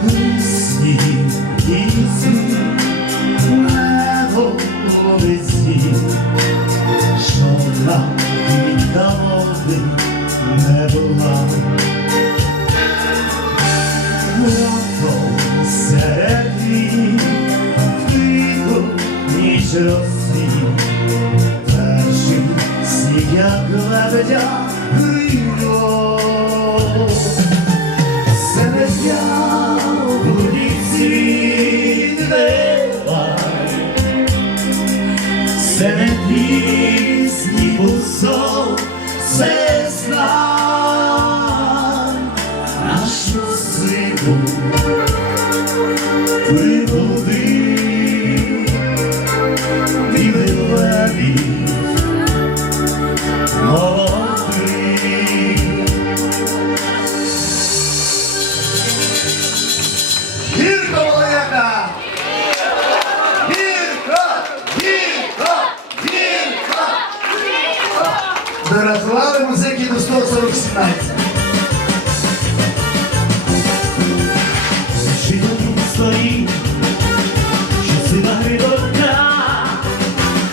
who see me. станція. Житомир стоїть, що сина грибовка,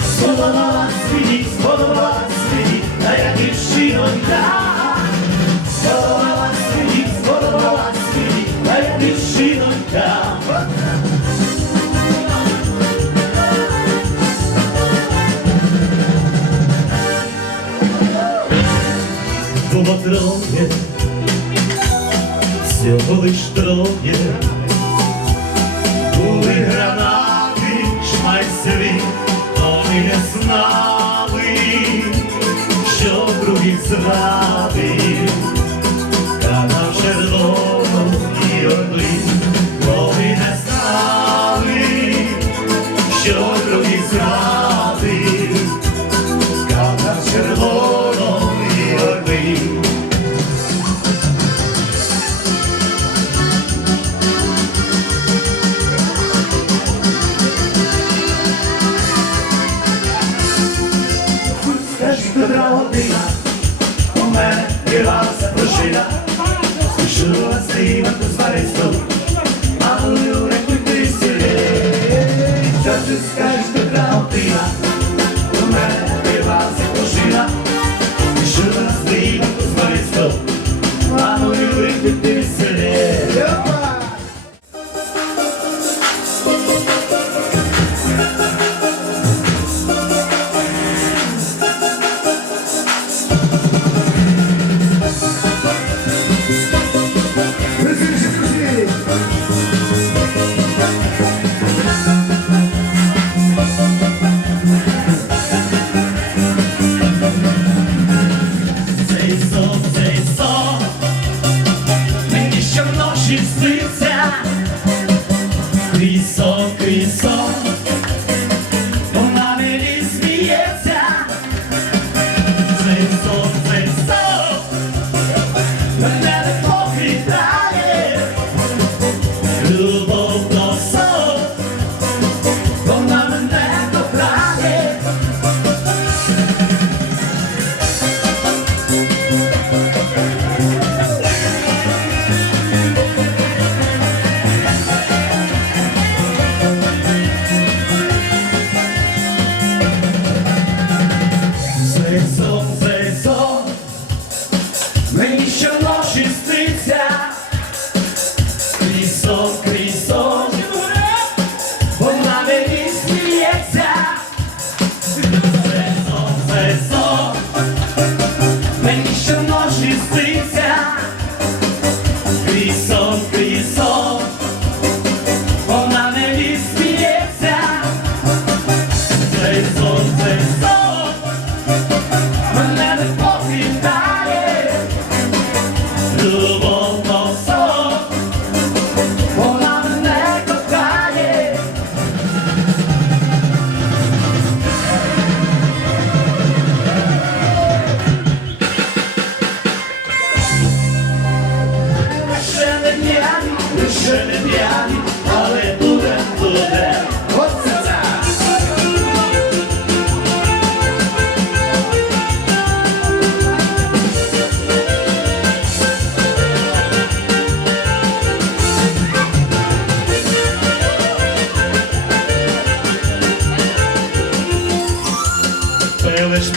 сподобалась мені, сподобалась мені, та як дівчинонька. троє, всього лиш троє.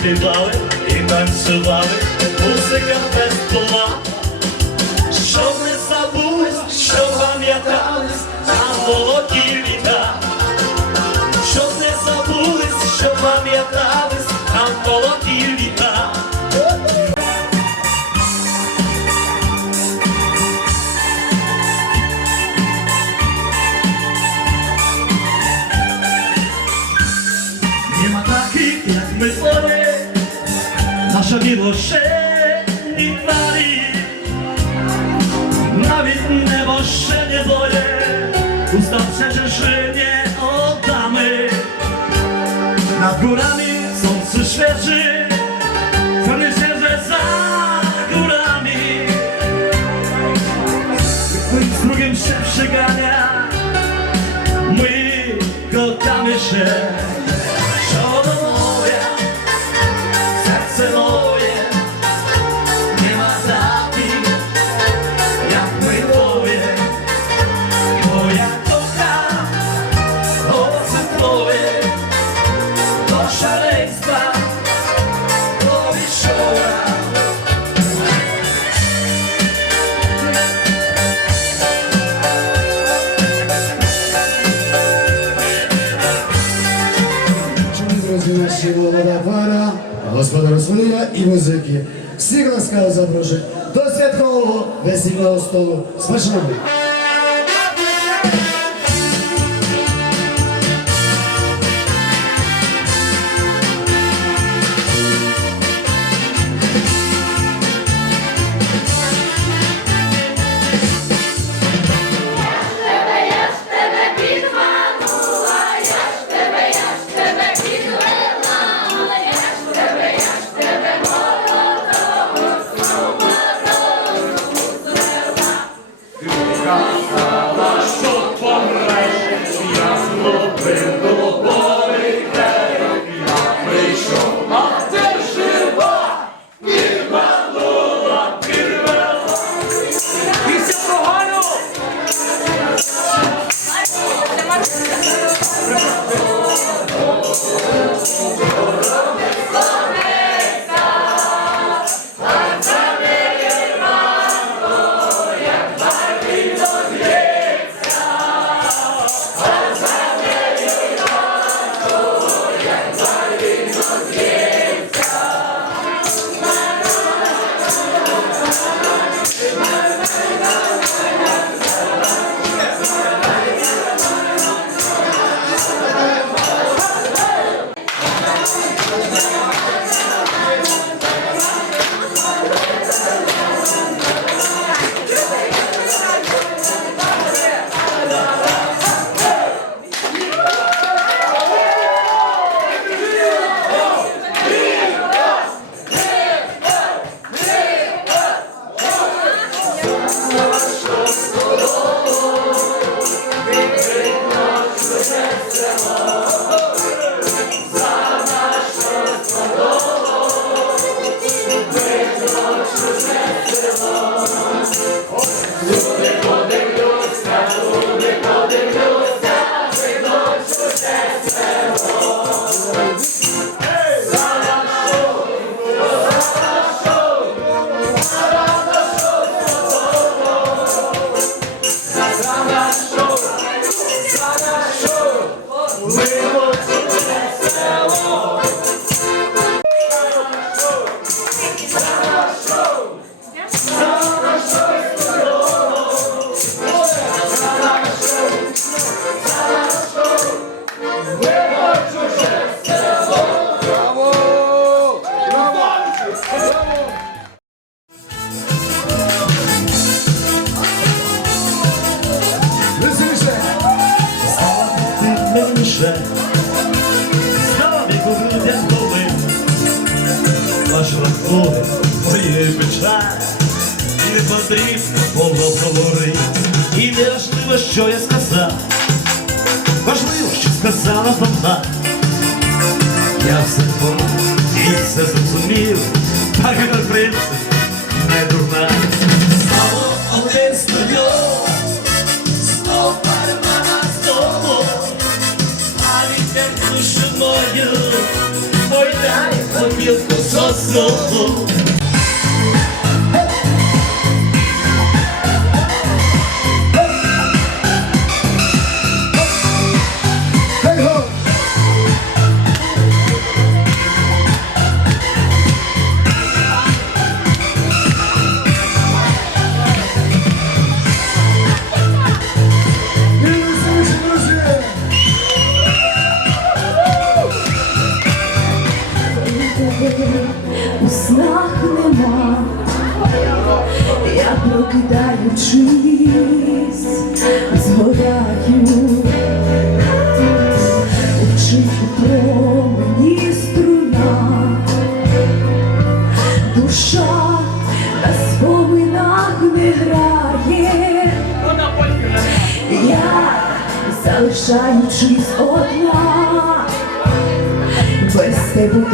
співали і танцювали, музика без була, щоб не забулись, що пам'ятались, нам молоді. Niepotrzebni chwali Nawet niebo się nie boję Usta przecież nie oddamy. Nad górami słońce świeży szaleństwa, do wieczora. Друзі, наші і музики. Всіх ласкаво запрошую до святкового весільного столу. Смачного! Що помреш, я зловив We. Ти менше, грудям у Ваш болить, аж моє печаль, і не потрібно було говорити, і не важливо, що я Yıldız so yolum душа на споминах не грає, я залишаючись одна, без тебе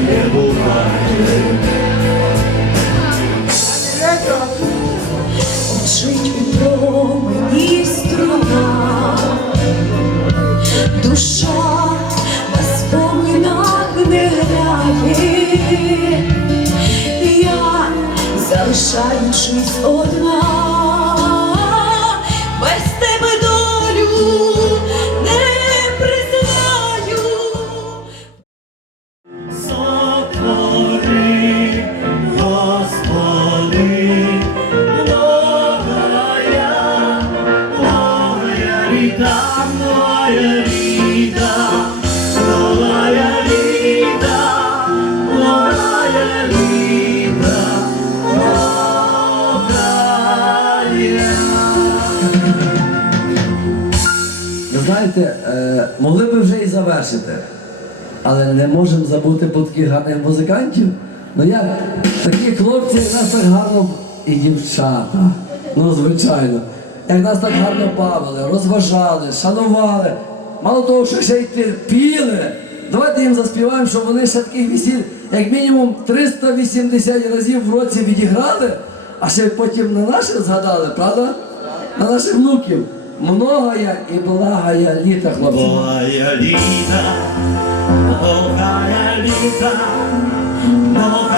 не буває. Жить у промені струна, душа на я залишаючись одна, вже але не можемо забути про таких гарних музикантів. Ну як такі хлопці, як нас так гарно і дівчата. Ну, звичайно. Як нас так гарно бавили, розважали, шанували. Мало того, що ще й терпіли. Давайте їм заспіваємо, щоб вони ще таких весіль, як мінімум 380 разів в році відіграли, а ще потім на наших згадали, правда? На наших внуків. Многая і благая літа, хлопці. Многая літа, многая літа, многая